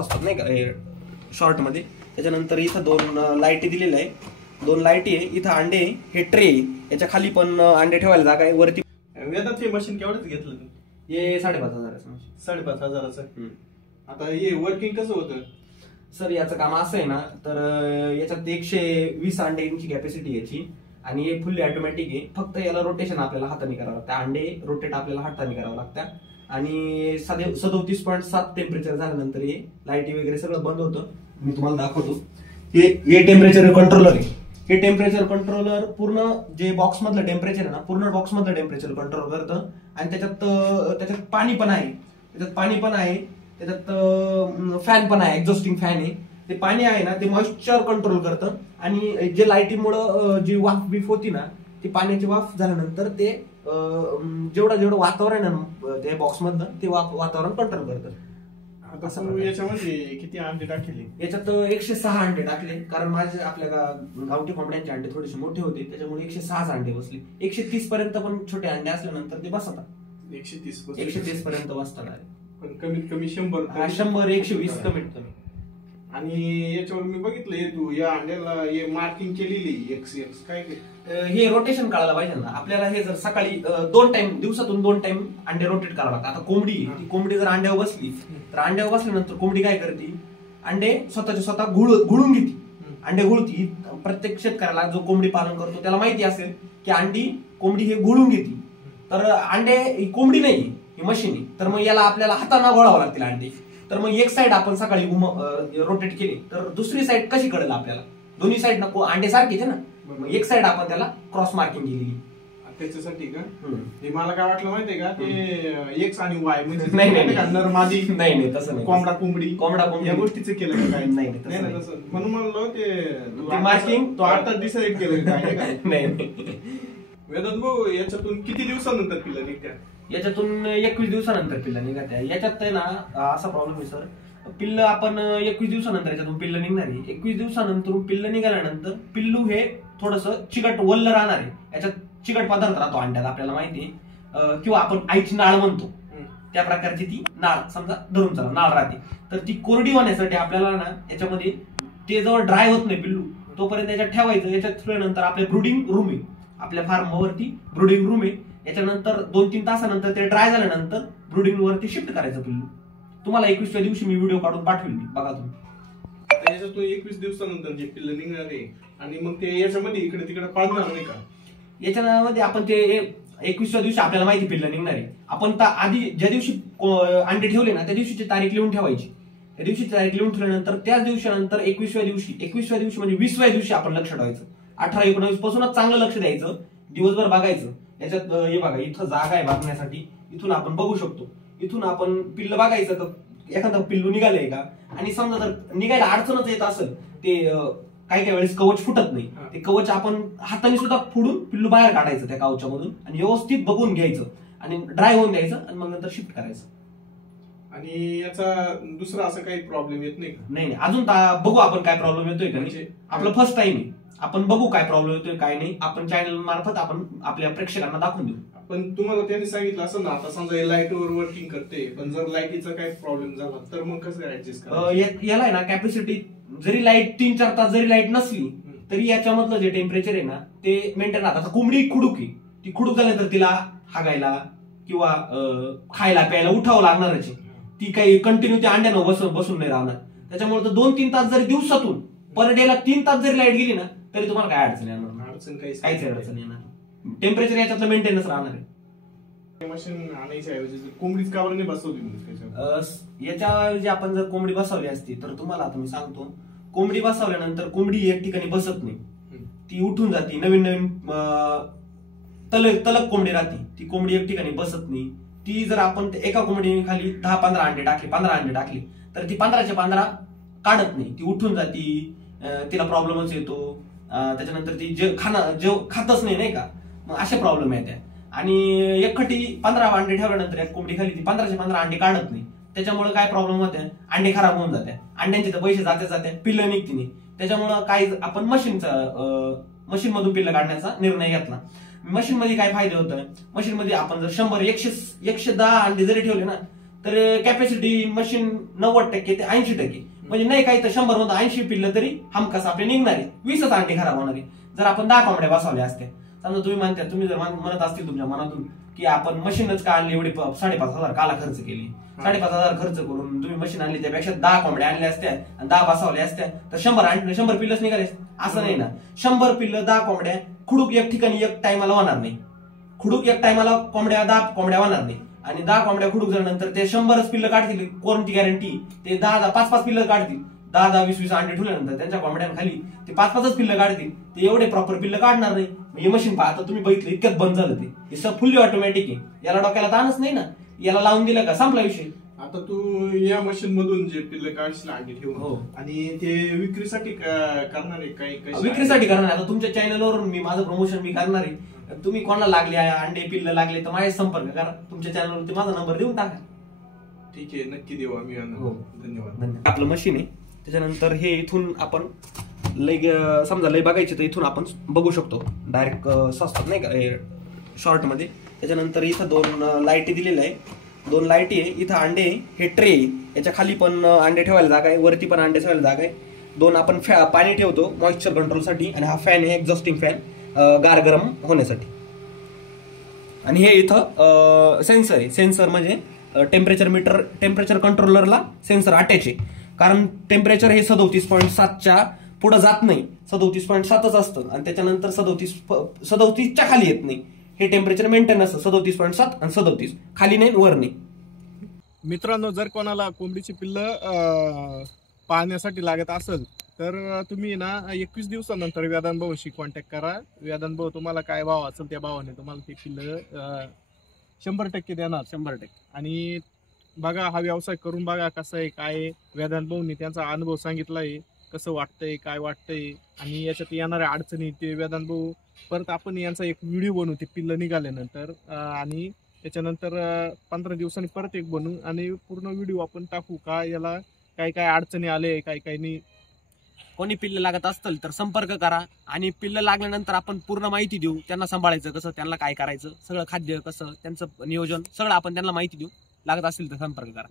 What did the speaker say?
असतात नाही का शॉर्ट मध्ये. त्याच्यानंतर इथं दोन लाईटी दिलेल्या आहे, दोन लाईटी आहे, इथं अंडे हे ट्रे, याच्या खाली पण अंडे ठेवायला जागा आहे. वरती वेदांत हे मशीन केवढंच घेतलं तू? हे 5,500 मशीन. 5,500. आता हे वर्किंग कसं होतं सर? याचं काम असं आहे ना, तर याच्यात 120 अंड्यांची कॅपॅसिटी याची आणि हे फुल्ली ऑटोमॅटिक आहे. फक्त याला रोटेशन आपल्याला हाताने करावं लागतं, अंडे रोटेट आपल्याला हाताने करावं लागतं. आणि 37.7 टेम्परेचर झाल्यानंतर हे लाईटी वगैरे सगळं बंद होतं. मी तुम्हाला दाखवतो. हे टेम्परेचर कंट्रोलर आहे. हे टेम्परेचर कंट्रोलर पूर्ण जे बॉक्स मधलं टेम्परेचर आहे ना, पूर्ण बॉक्स मधलं टेम्परेचर कंट्रोल करतं. आणि त्याच्यात पाणी पण आहे, त्याच्यात फॅन पण आहे, एक्झॉस्टिंग फॅन आहे. ते पाणी आहे ना, ते मॉइश्चर कंट्रोल करतं. आणि जे लाईटीमुळं जी वाफ बीफ होती ना, ती पाण्याची वाफ झाल्यानंतर ते जेवढं वातावरण आहे ना त्या बॉक्स मधलं, ते वातावरण कंट्रोल करतं. आता याच्यामध्ये किती अंडे टाकले? याच्यात 106 अंडे टाकले, कारण माझे आपल्या गावठी कोंबड्यांचे अंडे थोडेसे मोठे होते, त्याच्यामुळे 106 अंडे बसले. 130 पर्यंत पण छोटे अंडे असल्यानंतर ते बसतात. 130 पर्यंत बसतात. पण कमीत कमी 100 120 कमीत कमी. आणि याच्यावर मी बघितलं तू या अंड्याला हे मार्किंग केलेली एक्स काय हे रोटेशन करायला पाहिजे ना आपल्याला. हे जर सकाळी 2 टाइम, दिवसातून 2 टाइम अंडे रोटेट करावं लागतं. आता कोंबडी जर अंड्यावर बसली, तर अंड्यावर बसल्यानंतर कोंबडी काय करते, अंडे स्वतः घुळून घेते, अंडे घुळती. प्रत्येक शेतकऱ्याला जो कोंबडी पालन करतो त्याला माहिती असेल की कोंबडी हे घुळून घेते. तर अंडे ही कोंबडी नाही, ही मशीन आहे. तर मग याला आपल्याला हाताने घोळावं लागतील अंडे. तर मग एक साइड आपण सकाळी रोटेट केली, तर दुसरी साइड कशी कळेल आपल्याला? दोन्ही साइड नको अंडे सारखेच आहे ना, मग एक साइड आपण त्याला क्रॉस मार्किंग केलेली. त्याच्यासाठी का हे मला काय वाटलं माहितीये का, ते एक्स आणि वाय म्हणजे नाही तसं नाही. कोंबडा कोंबडी या गोष्टीचं केलं काय? नाही म्हणून म्हणलं ते मार्किंग तो आता डिसाईड केलं काय? नाही. वेदांत भाऊ, याच्यातून किती दिवसानंतर पिल्लं निघत्या? याच्यातून 21 दिवसानंतर पिल्लं निघत्या. याच्यात आहे ना असा प्रॉब्लेम आहे सर, पिल्लं आपण 21 दिवसानंतर याच्यातून पिल्लं निघणार आहे. 21 दिवसानंतर पिल्लं निघाल्यानंतर पिल्लू हे थोडस चिकट वल्ल राहणार आहे. याच्यात चिकट पदार्थ राहतो अंड्यात, आपल्याला माहिती आहे. किंवा आपण आईची नाळ म्हणतो त्या प्रकारची ती नाळ, समजा धरून चला नाळ राहते. तर ती कोरडी होण्यासाठी आपल्याला ना याच्यामध्ये ते जवळ ड्राय होत नाही पिल्लू, तोपर्यंत याच्यात ठेवायचं. याच्यात ठेवल्यानंतर आपले ब्रुडिंग रूम आहे, आपल्या फार्मवरती ब्रुडिंग रूम आहे. याच्यानंतर 2-3 तासानंतर ते ड्राय झाल्यानंतर ब्रुडिंग वरती शिफ्ट करायचं पिल्लू. तुम्हाला 21व्या दिवशी मी व्हिडिओ काढून पाठवेल, बघा तुम्ही. याच्यातून 21 दिवसानंतर जे पिल्लं निघणार आहे, आणि मग ते याच्यामध्ये इकडे तिकडे पाळणार नाही का? याच्यामध्ये आपण ते 21व्या दिवशी आपल्याला माहिती पिल्लं निघणार आहे, आपण आधी ज्या दिवशी अंडे ठेवले ना त्या दिवशीची तारीख लिहून ठेवायची. त्या दिवशी तारीख लिहून ठेवल्यानंतर त्याच दिवशी नंतर 21व्या दिवशी म्हणजे 20व्या दिवशी आपण लक्ष ठेवायचं. 18-19 पासूनच चांगलं लक्ष द्यायचं, दिवसभर बघायचं. याच्यात हे बघा, इथं जागा आहे बघण्यासाठी, इथून आपण बघू शकतो. इथून आपण पिल्लं बघायचं तर एखादं पिल्लू निघालंय का. आणि समजा जर निघायला अडचणच येत असेल, ते काही वेळेस कवच फुटत नाही, ते कवच आपण हाताने सुद्धा फोडून पिल्लू बाहेर काढायचं त्या कवचामधून आणि व्यवस्थित बघून घ्यायचं आणि ड्राय होऊन द्यायचं आणि मग नंतर शिफ्ट करायचं. आणि याचा दुसरा असं काही प्रॉब्लेम येत नाही? नाही, अजून बघू आपण काय प्रॉब्लेम येतोय का. म्हणजे आपलं फर्स्ट टाइम आहे, आपण बघू काय प्रॉब्लेम येतोय काय नाही. आपण चॅनल मार्फत आपण आपल्या प्रेक्षकांना दाखवून देऊ. पण तुम्हाला त्यांनी सांगितलं असं ना, आता समजा लाईटवर वर्किंग करते, पण जर लाईटीचा काही प्रॉब्लेम झाला तर मग कसं ऍडजस्ट करायचं? याला आहे ना कॅपॅसिटी, जरी लाईट 3-4 तास जरी लाईट नसली तरी याच्यामधलं जे टेम्परेचर आहे ना ते मेंटेन राहतं. आता कोंबडी खुडूक आहे, ती खुडूक झाल्यानंतर तिला हागायला किंवा खायला प्यायला उठावं लागणारच. ती काही कंटिन्यू त्या अंड्यानं बसून नाही राहणार. त्याच्यामुळे 2-3 तास जरी दिवसातून पर डेला 3 तास जरी लाईट गेली ना तरी तुम्हाला काय अडचण येणार? काहीच अडचण येणार. टेम्परेचर याच्यातलं मेंटेनन्स राहणार आहे. मशीन आणायच्या ऐवजी कोंबडीच का बरं नाही बसवली? याच्याऐवजी आपण जर कोंबडी बसवली असती तर तुम्हाला आता मी सांगतो, कोंबडी बसवल्यानंतर कोंबडी एक ठिकाणी बसत नाही, ती उठून जाते. नवीन तलक कोंबडी राहते, ती कोंबडी एक ठिकाणी बसत नाही. ती जर आपण एका कोंबडी खाली 10-15 अंडे टाकले तर ती 15च्या 15 काढत नाही, ती उठून जाती, तिला प्रॉब्लेमच येतो. त्याच्यानंतर ती खातच नाही का, मग असे प्रॉब्लेम येतात. आणि एकखटी 15 अंडे ठेवल्यानंतर एक कोंबडी खाली ती 15च्या 15 अंडे काढत नाही. त्याच्यामुळे काय प्रॉब्लेम होते, अंडे खराब होऊन जाते, अंड्यांचे तर पैसे जाते, पिल्लं निघते नाही. त्याच्यामुळं काय आपण मशीन मधून पिल्लं काढण्याचा निर्णय घेतला. मशीन मध्ये काय फायदे होतं, मशीन मध्ये आपण जर 100-110 अंडे जरी ठेवले ना तर कॅपॅसिटी मशीन 90% ते 80%, म्हणजे नाही काही तर 100 मध्ये 80 पिल्लं तरी हमखास आपले निघणारे, 20च अंडे खराब होणारे. जर आपण 10 कोंबड्या बसवल्या असत्या, समजा तुम्ही म्हणता, तुम्ही जर म्हणत असतील तुमच्या मनातून की आपण मशीनच का आणली, एवढी 5,500 काला खर्च केली, 5,500 खर्च करून तुम्ही मशीन आणली, त्यापेक्षा 10 कोंबड्या आणल्या असत्या आणि 10 बसवल्या असत्या तर 100 पिल्लच निघाले. असं नाही ना, 100 पिल्लं 10 कोंबड्या खुडूक एक ठिकाणी एक टायमाला होणार नाही. खुडूक एक टायमाला 10 कोंबड्या होणार नाही, आणि 10 कोंबड्या खुडूक झाल्यानंतर ते 100च पिल्लं काढतील. कोणती गॅरंटी? ते 5-5 पिल्लं काढतील. 10-20 अंडे ठेवल्यानंतर त्यांच्या कोंबड्यांखाली ते 5-5च पिल्लं काढतील. ते एवढे प्रॉपर पिल्लं काढणार नाही. हे मशीन पाहता तुम्ही बघितलं, इतक्यात बंद झालं. ते सब फुल्ली ऑटोमॅटिक आहे, याला डोक्याला ताणच नाही ना. याला लावून दिलं का संपला विषय. आता तू या मशीन मधून जे पिल्लं काढशील अंडे ठेवून, हो, आणि ते विक्रीसाठी करणार आहे काही? विक्रीसाठी करणार. आता तुमच्या चॅनलवरून मी माझं प्रमोशन मी करणार आहे. तुम्ही कोणाला लागले अंडे पिल्लं लागले तर माझ्या संपर्क करा. तुमच्या चॅनलवरती माझा नंबर देऊन टाका. ठीक आहे, नक्की देऊ आम्ही. धन्यवाद. आपलं मशीन आहे. त्याच्यानंतर हे इथून आपण समजा लय बघायचे तर इथून आपण बघू शकतो डायरेक्ट स्वस्तात नाही का, शॉर्ट मध्ये. त्याच्यानंतर इथं 2 लाईटी दिलेल्या आहे, 2 लाईटी आहे. इथं अंडे आहे, हे ट्रे आहे, याच्या खाली पण अंडे ठेवायला जागा आहे, वरती पण अंडे ठेवायला जागा आहे. 2 आपण पाणी ठेवतो मॉइश्चर कंट्रोलसाठी, आणि हा फॅन आहे एक्झॉस्टिंग फॅन, गार गरम होण्यासाठी. आणि हे इथं सेन्सर आहे. सेन्सर म्हणजे टेम्परेचर मीटर, टेम्परेचर कंट्रोलरला सेन्सर अटॅच आहे. कारण टेम्परेचर हे 37.7च्या पुढे जात नाही, 37.7च असतं, आणि त्याच्यानंतर 37च्या खाली येत नाही. हे टेम्परेचर मेंटेन असतं 37.7 आणि 37, खाली नाही वर नाही. मित्रांनो, जर कोणाला कोंबडीची पिल्लं पाहण्यासाठी लागत असेल तर तुम्ही ना 21 दिवसानंतर वेदांत भाऊशी कॉन्टॅक्ट करा. वेदांत भाऊ तुम्हाला काय भाव असेल त्या भावाने तुम्हाला ती पिल्लं 100% देणार, 100%. आणि बघा, हा व्यवसाय करून बघा कसं आहे काय आहे. वेदांत भाऊंनी त्यांचा अनुभव सांगितला आहे, कसं वाटतंय काय वाटतंय, आणि याच्यात येणाऱ्या अडचणी ते वेदांत भाऊ परत आपण यांचा एक व्हिडिओ बनवू ते पिल्लं निघाल्यानंतर, आणि त्याच्यानंतर 15 दिवसांनी परत एक बनवू आणि पूर्ण व्हिडिओ आपण टाकू का याला काय काय अडचणी आले काय काय नाही. कोणी पिल्लं लागत असतील तर संपर्क करा, आणि पिल्लं लागल्यानंतर आपण पूर्ण माहिती देऊ. त्यांना सांभाळायचं कसं, त्यांना काय करायचं, सगळं खाद्य कसं, त्यांचं नियोजन सगळं आपण त्यांना माहिती देऊ. लागत असेल तर संपर्क करा.